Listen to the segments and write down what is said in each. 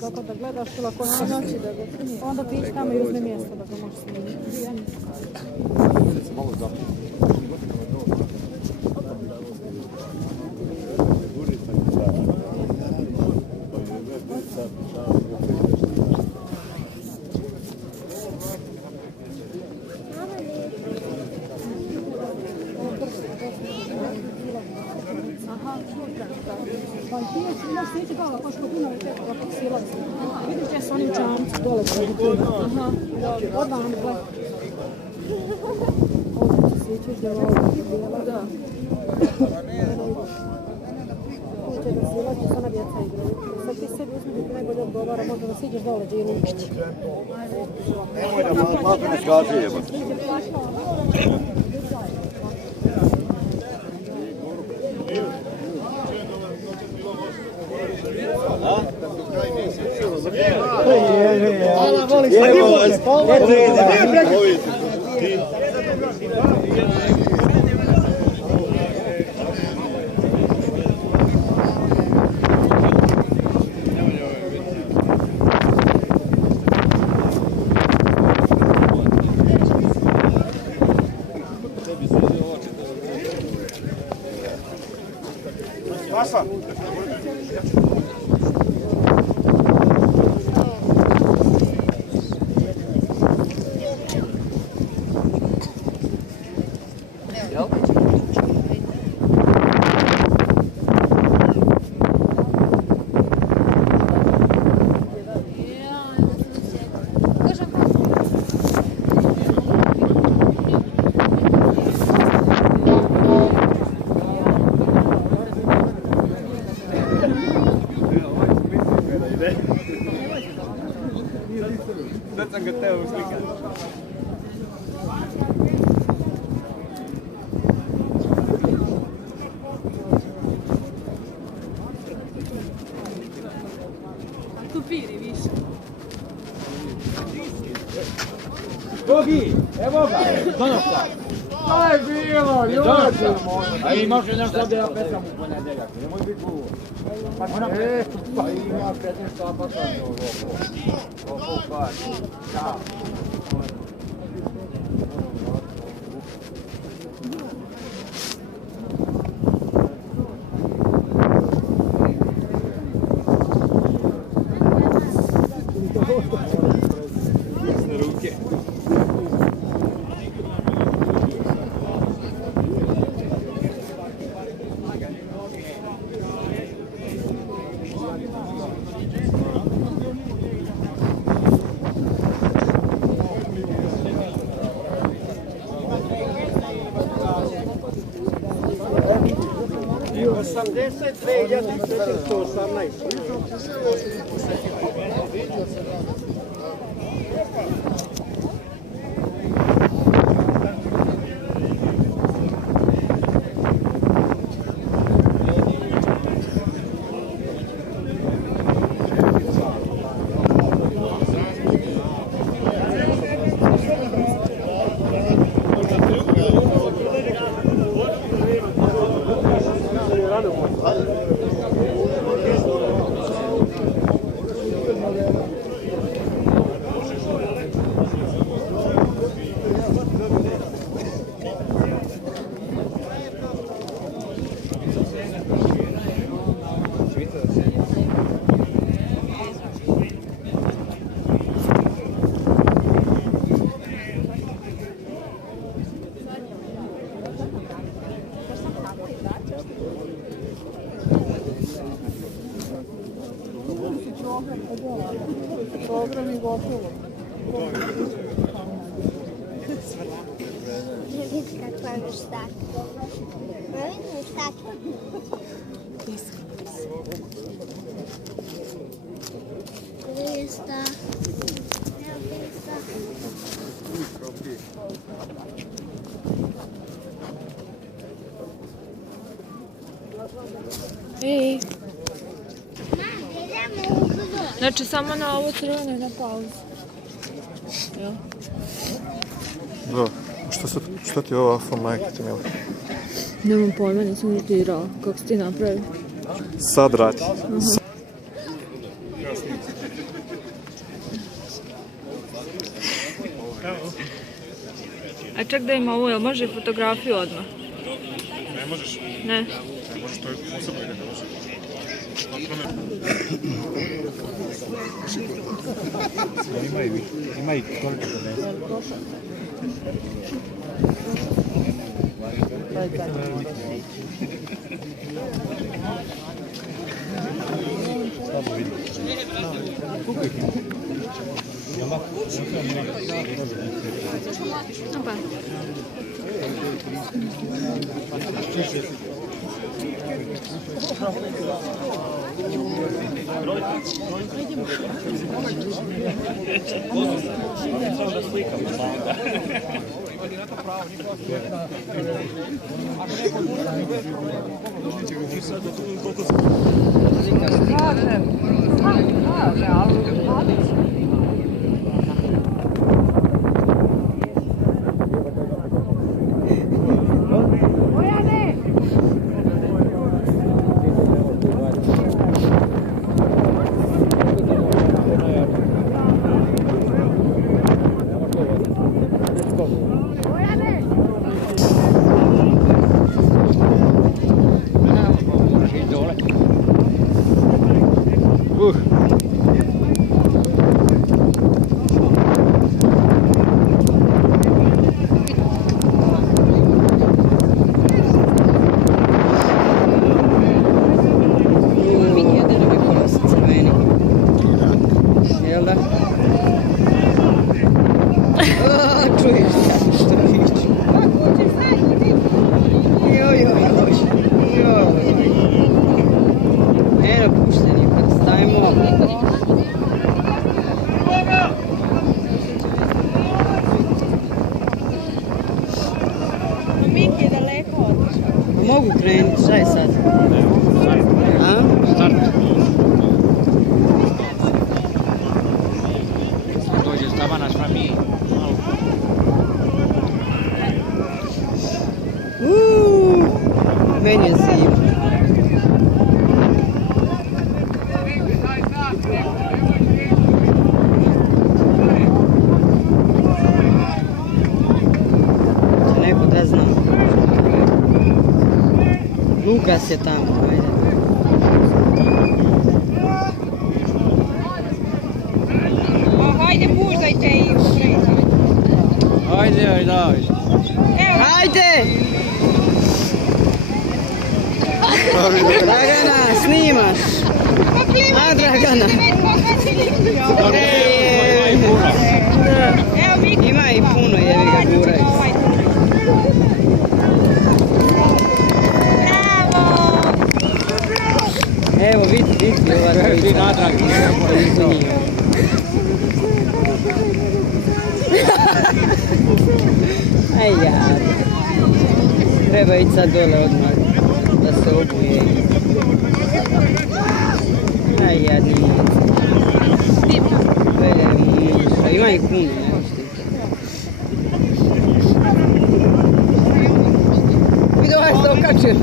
Kako da gledaš ili ako se noći da ga snimi, onda ti ići tamo i uzme mjesto da ga možeš snimiti. Pa ti imaš sjeći dole, kao što Dunave teko kako silazi. Vidiš gdje su onim čamci dole. Aha, odmah oni gleda. Ovdje se sjećaš da je ovdje bijela. Da. Uče da silazi, sana djeca igraju. Sad ti sebi uzmi da ti najbolje odgovara, možda da siđeš dole gdje je Lukić. Nemoj da malo ne skazi jeba. Drugi, evo ga, donosa. To je bilo, ljudi. A imaš jedan sad da ja pesam u ponedjeljak, nemoj biti glupo. Pa ima 15 sata sad ovo pa, da. Dobro mi gotovo. Vidi kakva je veštak. Vidi veštak. Krista. Evo Krista. Ej, Idemo u kudu. znači samo na ovo crveno i na pauzu. Jel? Da. Šta ti je ova afo majka ti mila? Nemam pojma, nisam notirala. Kako si ti napravio? Sad radi. A čak da ima ovo, jel može fotografiju odmah? Ne možeš. Ne. Ne možeš, to je posebno ide, ne možeš. Ima i koliko da ne. Opa. Mogu krenuti, šta je sad? A? Start. Dođe stava naš mi. Meni je zima. Će neko da zna. Lukas je tamo, ajde. Hajde, puštajte i Ajde, ajde, ajde. Ajde! Dragana, snimaš! A, Dragana! Ima i puno, jevi ga guraju. Evo, vidi ova Ti dvojica. nadragi. Aj ja. Treba ići sad dole odmah da se obuje. Aj jadni. Ima i puno, evo štite. Vidi ovaj se okačio.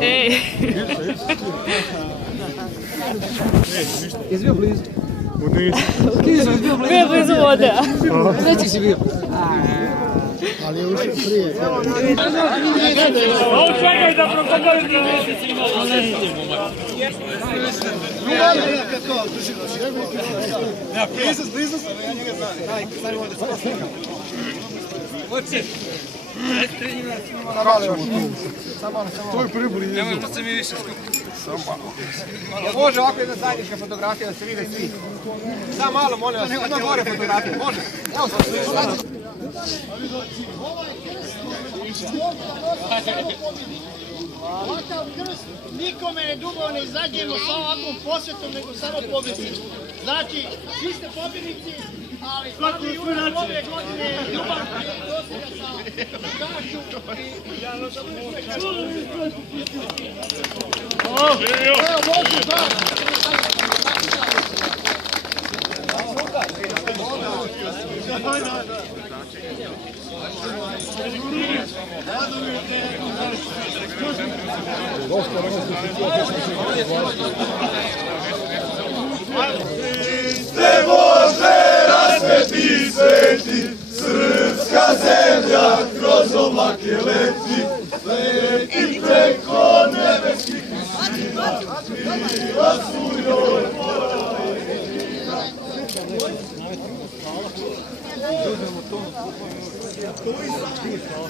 Ej. Jesi bio blizu? Bio je blizu vode. Treći si bio. Čekaj da prokopaš Može ovako jedna zajednička fotografija da se vide svi. Samo malo, molim vas, odmah gore fotografija, može? Evo sam. Ovakav krst nikome ne dugo ne izađemo sa ovakvom posvetom, nego samo pobjednici. Znači, vi ste pobjednici, ali glavni junak ove godine je ljubav dosega Te Bože rasveti sveti, srpska zemlja kroz oblake leti, leti preko nebeskih visina, kriva su joj poravina.